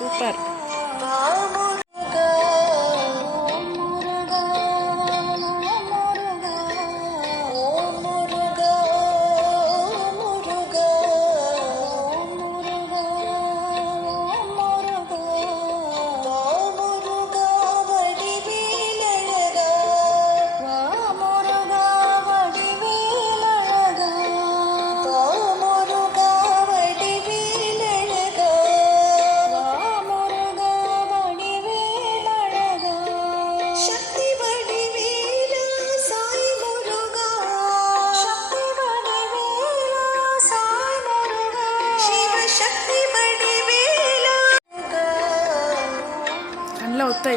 Super. நல்லா ஒத்தை.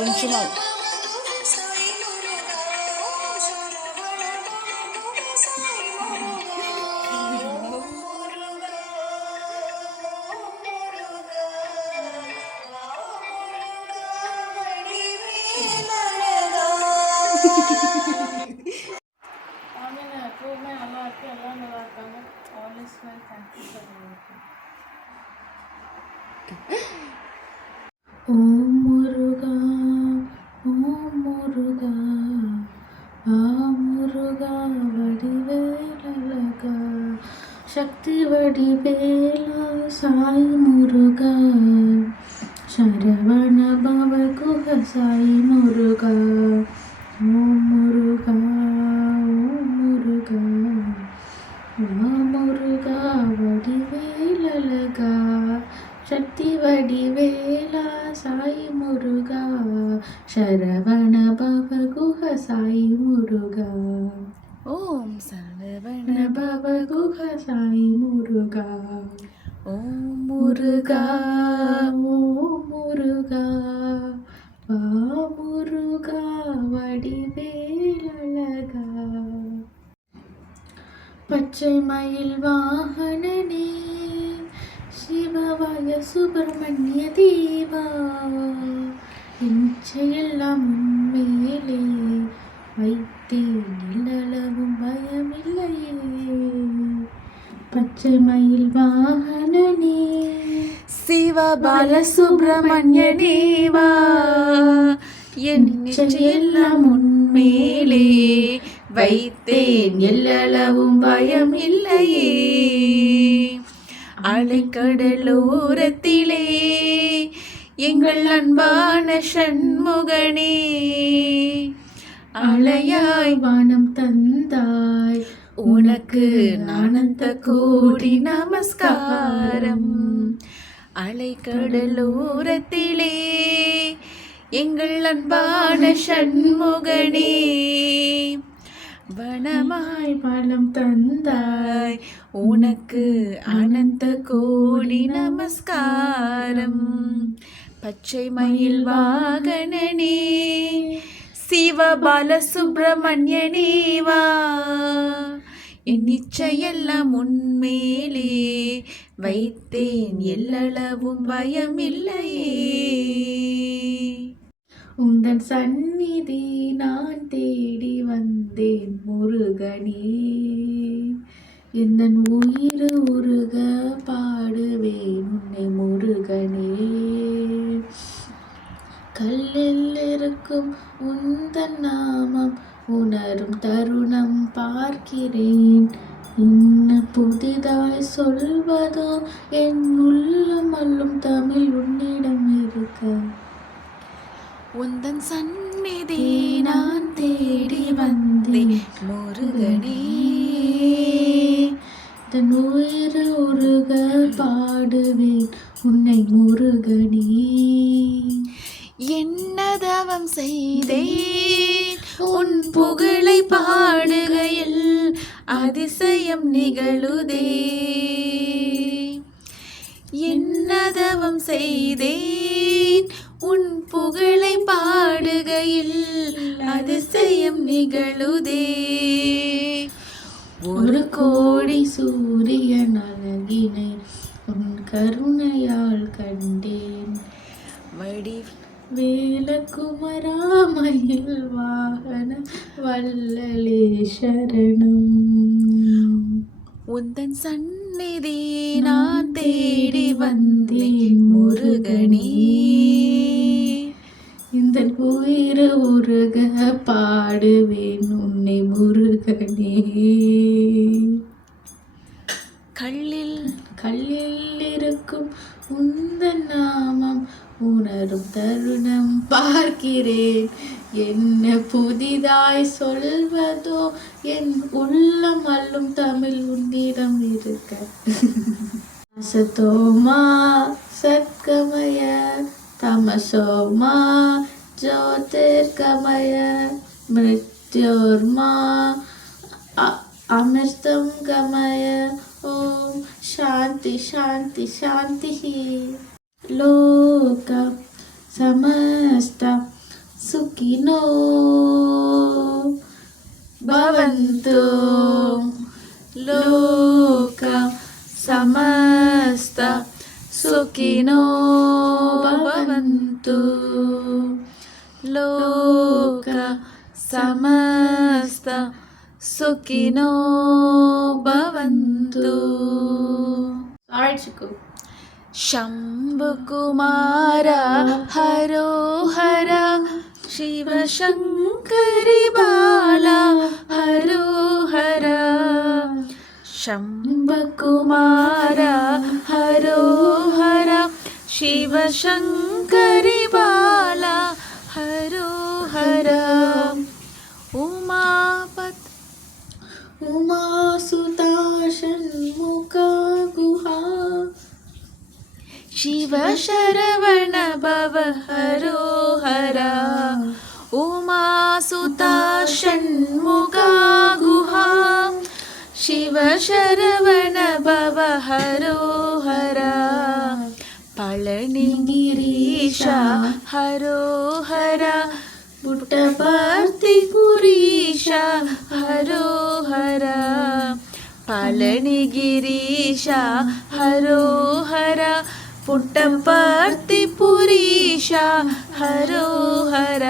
கொஞ்சமா எப்பவுமே நல்லா இருக்கு, எல்லாம் நல்லா இருக்காங்க. All is well. Thank you for வாட்சிங். ஓம் முருகா, ஓம் முருகா, முருகா வடிவேலழகா, சக்தி வடிவேலா சாய் முருகா, சரவண பவ குஹ சாய் முருகா, ஓம் முருகா, ஓம் முருகா, முருகா வடிவேலழகா, சக்தி வடிவேலா சாய் முருகா, சரவண பவ குஹ சாய் முருகா, ஓம் சரவண பவ குஹ சாய் முருகா, ஓம் முருகா, ஓம் முருகா, முருகா வடிவேலழகா, பச்சை மயில் வாகனனே சிவவாய சுப்பிரமணிய தேவா, இச்சையெல்லாம் உன்மேலே வைத்தேன், எல்லளவும் பயமில்லையே. பச்சை மயில் வாகனனே சிவ பாலசுப்ரமணிய தேவா, என் நிச்சயெல்லாம் உன்மேலே வைத்தேன், எல்லளவும் பயம் இல்லையே. அலைக்கடலோரத்திலே எங்கள் அன்பான சண்முகனே, அலையாய் வானம் தந்தாய், உனக்கு ஆனந்த கோடி நமஸ்காரம். அலைக்கடலோரத்திலே எங்கள் அன்பான சண்முகனே, வனமாய் பலம் தந்தாய், உனக்கு அனந்த கோடி நமஸ்காரம். பச்சை மயில் வாகனனே சிவபால சுப்பிரமணியனேவா, என் நிச்சயெல்லாம் உன்மேலே வைத்தேன், எல்லளவும் பயமில்லையே. உந்தன் சந்நிதி நான் தேடி வந்தேன் முருகனே, எந்தன் உயிர் உருக பாடுவேன் உன்னை முருகனே. கல்லில் இருக்கும் உந்தன் நாமம் உணரும் தருணம் பார்க்கிறேன், இன்னும் புதிதாய் சொல்வதோ என் உள்ளம் அள்ளும் தமிழ் உன்னிடம் இருக்க. உந்தன் சந்நிதி நான் தேடி வந்தேன் முருகனே, தன் உயிர் உருக பாடுவேன் உன்னை முருகனே. என்ன தவம் செய்தேன் உன் புகழை பாடுகையில் அதிசயம் நிகழுதே. என்ன தவம் செய்தேன் உன் புகழை பாடுகையில் அதிசயம் நிகழுதே. ஒரு கோடி சூரியன் அழகினை உன் கருணையால் கண்டேன், வடி வேலகுமரா மயில் வாகன வல்லலே சரணம். உந்தன் சந்நிதி நான் தேடி வந்தேன் முருகனே, இந்த உயிர் உருக பாடுவேன் உன்னை முருகனே. கல்லில் இருக்கும் உந்தன் நாமம் உணரும் தருணம் பார்க்கிறேன், என்ன புதிதாய் சொல்வதோ என் உள்ளம் அள்ளும் தமிழ் உன்னிடம் இருக்க. சதோமா சத்கமய தமசோமா ஜோதிர்கமய மிருத்யோர்மா அமிர்தம் கமய. ஓம் சாந்தி சாந்தி சாந்தி. லோக ಸಮಸ್ತ ಸುಖಿನೋ ಭವಂತು. ಲೋಕ ಸಮಸ್ತ ಸುಖಿನೋ ಭವಂತು. ಲೋಕ ಸಮಸ್ತ ಸುಖಿನೋ ಭವಂತು. ಶಂಭುಕುಮಾರ ಹರೋಹರ ಶಿವಶಂಕರಿ ಬಾಲ ಹರೋಹರ. ಶಂಭುಕುಮಾರ ಹರೋಹರ ಶಿವಶಂಕರಿ ಬಾಲ ಹರೋಹರ. ಉಮಾಪತ್ ಉಮಾಸುತಾ ಷಣ್ಮುಖ ಗುಹಾ ಶಿವ ಶರವಣ ಭವ ಹರೋಹರ. ಉಮಾಸುತಾ ಷಣ್ಮುಖ ಗುಹಾ ಶಿವ ಶರವಣ ಭವ ಹರೋಹರ. ಪಳನಿಗಿರೀಶ ಹರೋಹರ ಪುಟ್ಟಪರ್ತಿ ಪುರೀಶ ಹರೋಹರ. ಪಳನಿಗಿರೀಶ ಹರೋಹರ ಪುಟ್ಟಪರ್ತಿ ಪುರೀಶ ಹರೋಹರ.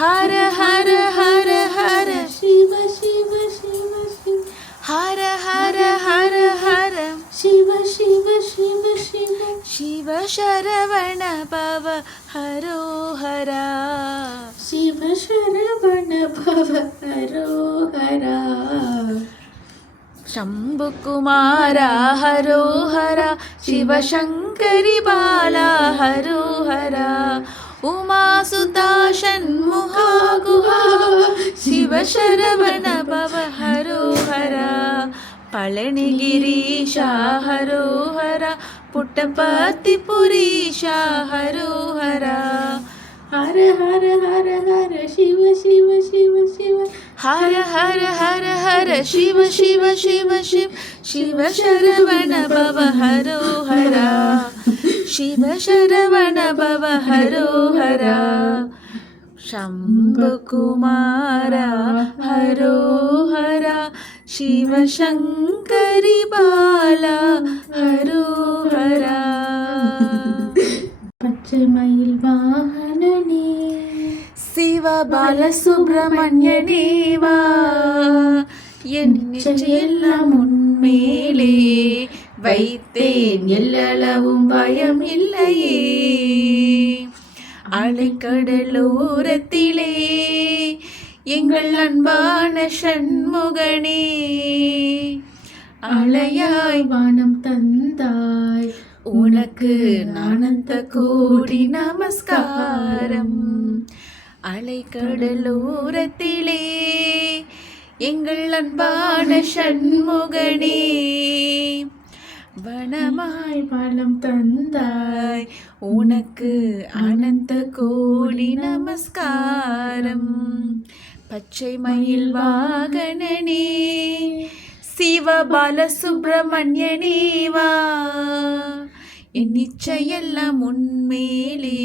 ಹರ ಹರ ಹರ ಹರ ಶಿವ ಶಿವ ಶಿವ ಶಿವ ಹರ ಹರ ಹರ ಹರ ಶಿವ ಶಿವ ಶಿವ ಶಿವ ಶಿವ ಶರವಣ ಭವ ಹರೋಹರ. ಶಿವ ಶರವಣ ಭವ ಹರೋಹರ. ಶಂಭುಕುಮಾರ ಹರೋಹರ ಶಿವಶಂಕರಿ ಬಾಲ ಹರೋಹರ. ಉಮಾಸುತಾ ಷಣ್ಮುಖ ಗುಹಾ ಶಿವ ಶರವಣ ಭವ ಹರೋಹರ. ಪಳನಿಗಿರೀಶ ಹರೋಹರ ಪುಟ್ಟಪರ್ತಿ ಪುರೀಶ ಹರೋಹರ. ಹರ ಹರ ಹರ ಹರ ಶಿವ ಶಿವ ಶಿವ ಶಿವ ஹர ஹர ஹர ஹர சிவ சிவ சிவ சிவ சிவ சரவண பவ ஹரோ ஹரா சிவ சரவண பவ ஹரோ ஹரா शम्भु कुमारा हरो हरा शिव शङ्करि बाला हरो हरा பச்சை மயில் வாகனனே शिव बाल सुब्रह्मण्यने वा என் நெஞ்செல்லாம் உன்மேலே வைத்தேன் எல்லளவும் பயம் இல்லையே அலைக்கடலோரத்திலே எங்கள் அன்பான சண்முகனே அலையாய் வானம் தந்தாய் உனக்கு ஆனந்த கோடி நமஸ்காரம் அலைக்கடலோரத்திலே எங்கள் அன்பான சண்முகனே வனமாய் பலம் தந்தாய் உனக்கு அனந்த கோடி நமஸ்காரம் பச்சை மயில் வாகனனே சிவ பால சுப்பிரமணியனே வா என் நிச்சயெல்லாம் உன்மேலே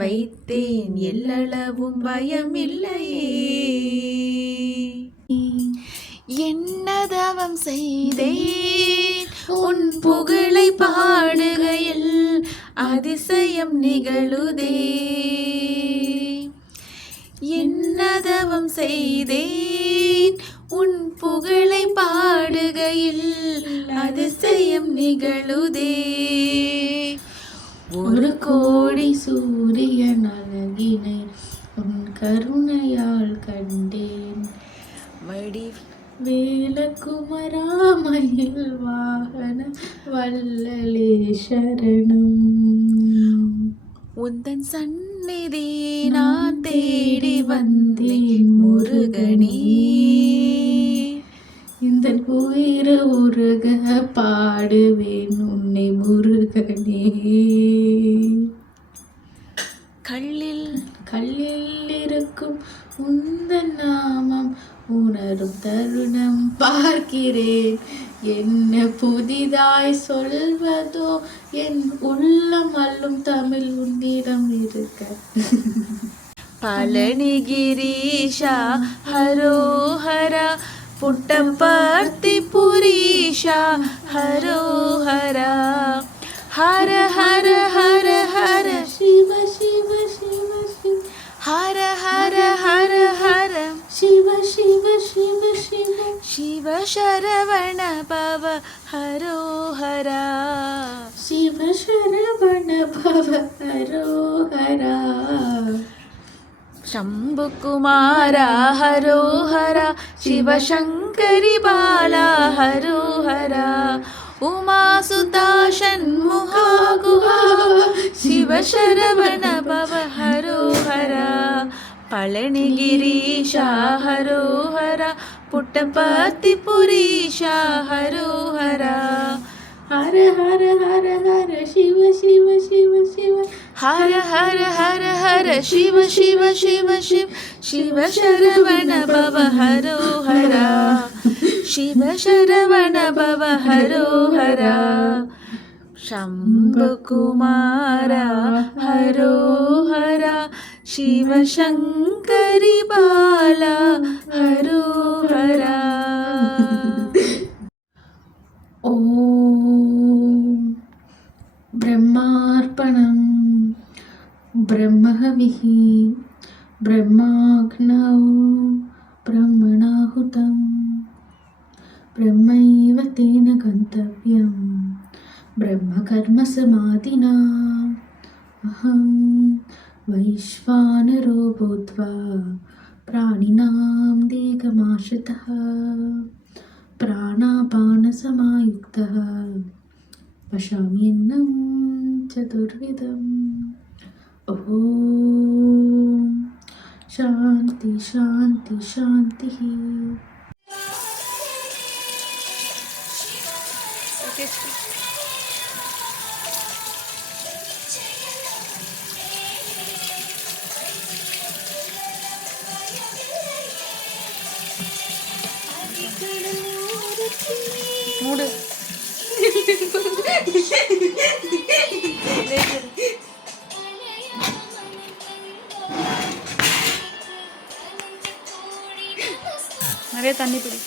வைத்தேன் எல்லளவும் பயமில்லையே என்னதவம் செய்தேன் உன் புகழை பாடுகையில் அதிசயம் நிகழுதே என்னதவம் செய்தேன் உன் புகழை பாடுகையில் அதிசயம் நிகழுதே ஒரு கோடி சூரியன் அழகினை உன் கருணையால் கண்டேன் வடி வேலகுமரா மயில் வாகன வல்லலே சரணம் உந்தன் சந்நிதி நான் தேடி வந்தேன் முருகனே இந்த உயிர் உருக பாடுவேன் உன்னை முருகனே கல்லில் கல்லில் இருக்கும் உந்தன் நாமம் உணரும் தருணம் பார்க்கிறேன் என்ன புதிதாய் சொல்வதோ என் உள்ளம் அள்ளும் தமிழ் உன்னிடம் இருக்க பழனிகிரீஷா ஹரோ ஹரா புட்டபர்த்தி புரீஷா ஹரோ ஹரா ஹர ஹர ஹர ஹர சிவ சிவ சிவ சிவ ஹர ஹர ஹர ஹர சிவ சிவ சிவ சிவ शिव शरवण भव हरो हरा शिव शरवण भव हरो हरा शंभु कुमारा हरो हरा शिव शंकरि बाला हरो हरा उमा सुता षण्मुखा गुहा शिव शरवण भव हरो हरा पळनिगिरीशा हरो हरा पुट्टपर्ति पुरीशा हरो हरा हर हर हर हर शिव शिव शिव शिव हर हर हर हर शिव शिव शिव शिव शिव शरवण भव हरो हरा शिव शरवण भव हरो हरा शंभु कुमारा हरो हरा शिव शंकरि बाला हरो हरा ओम ब्रह्मार्पणं ब्रह्महविः ब्रह्माग्नौ ब्रह्मणाहुतं ब्रह्मैव तेन गन्तव्यं ब्रह्मकर्मसमाधिना अहं वैश्वानरो भूत्वा प्राणिनां देहमाश्रितः प्राणापानसमायुक्तः पश्याम्यन्नं चतुर्विधम् ॐ शान्ति शान्ति शान्तिः மூடு. நிறைய தண்ணி பிடி.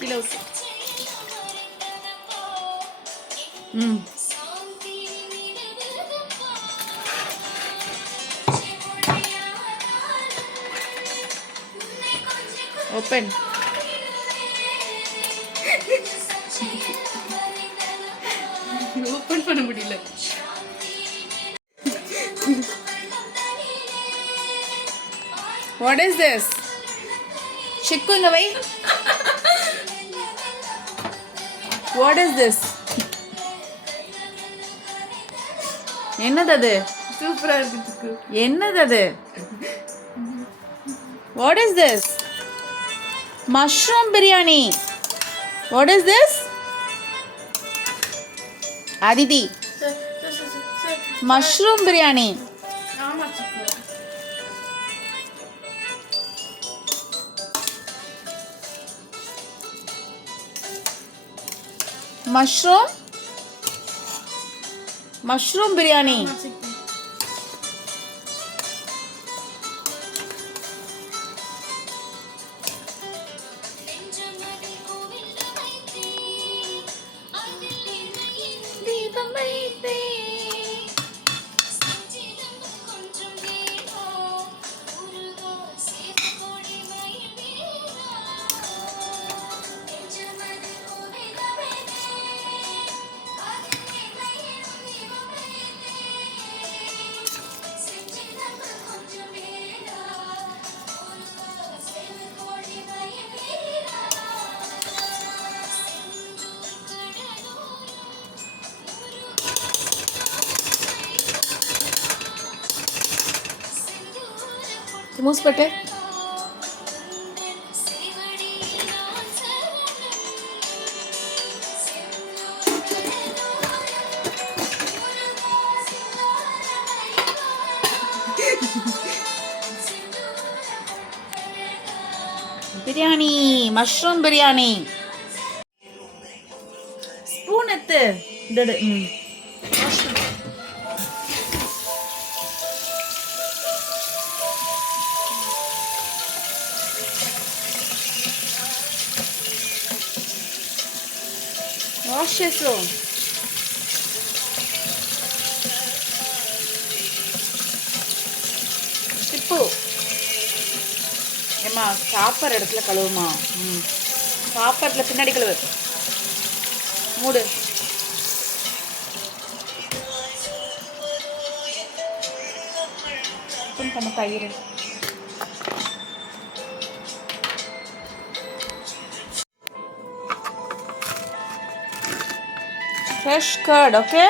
கிலோஸ். ஓப்பன். ஓப்பன் பண்ண முடியல. What is this? சிக்கு இங்க வை. What is this? என்னது அது? சூப்பரா இருக்கு. என்னது அது? What is this? Mushroom biryani. What is this? Aditi. Mushroom biryani. ஆமா சிக்கு. Mushroom biryani. மூஸ்பட்டு. பிரியாணி, மஷ்ரூம் பிரியாணி. ஸ்பூன் எத்து. வாஷ் చేసో. டிப்பு. ஏம்மா சாப்பிட்ற இடத்துல கழுவுமா. சாப்பாட்டில் பின்னாடி கழுவு. மூடு. பண்ண தயிர். Fresh curd, okay?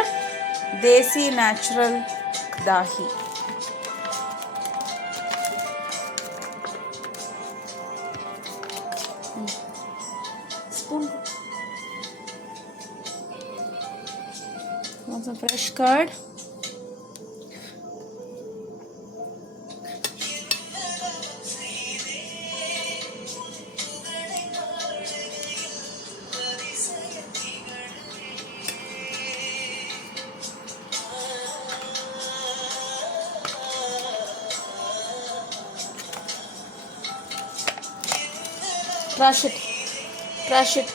Desi natural dahi. Spoon. Want some fresh curd? Crush it. Crush it.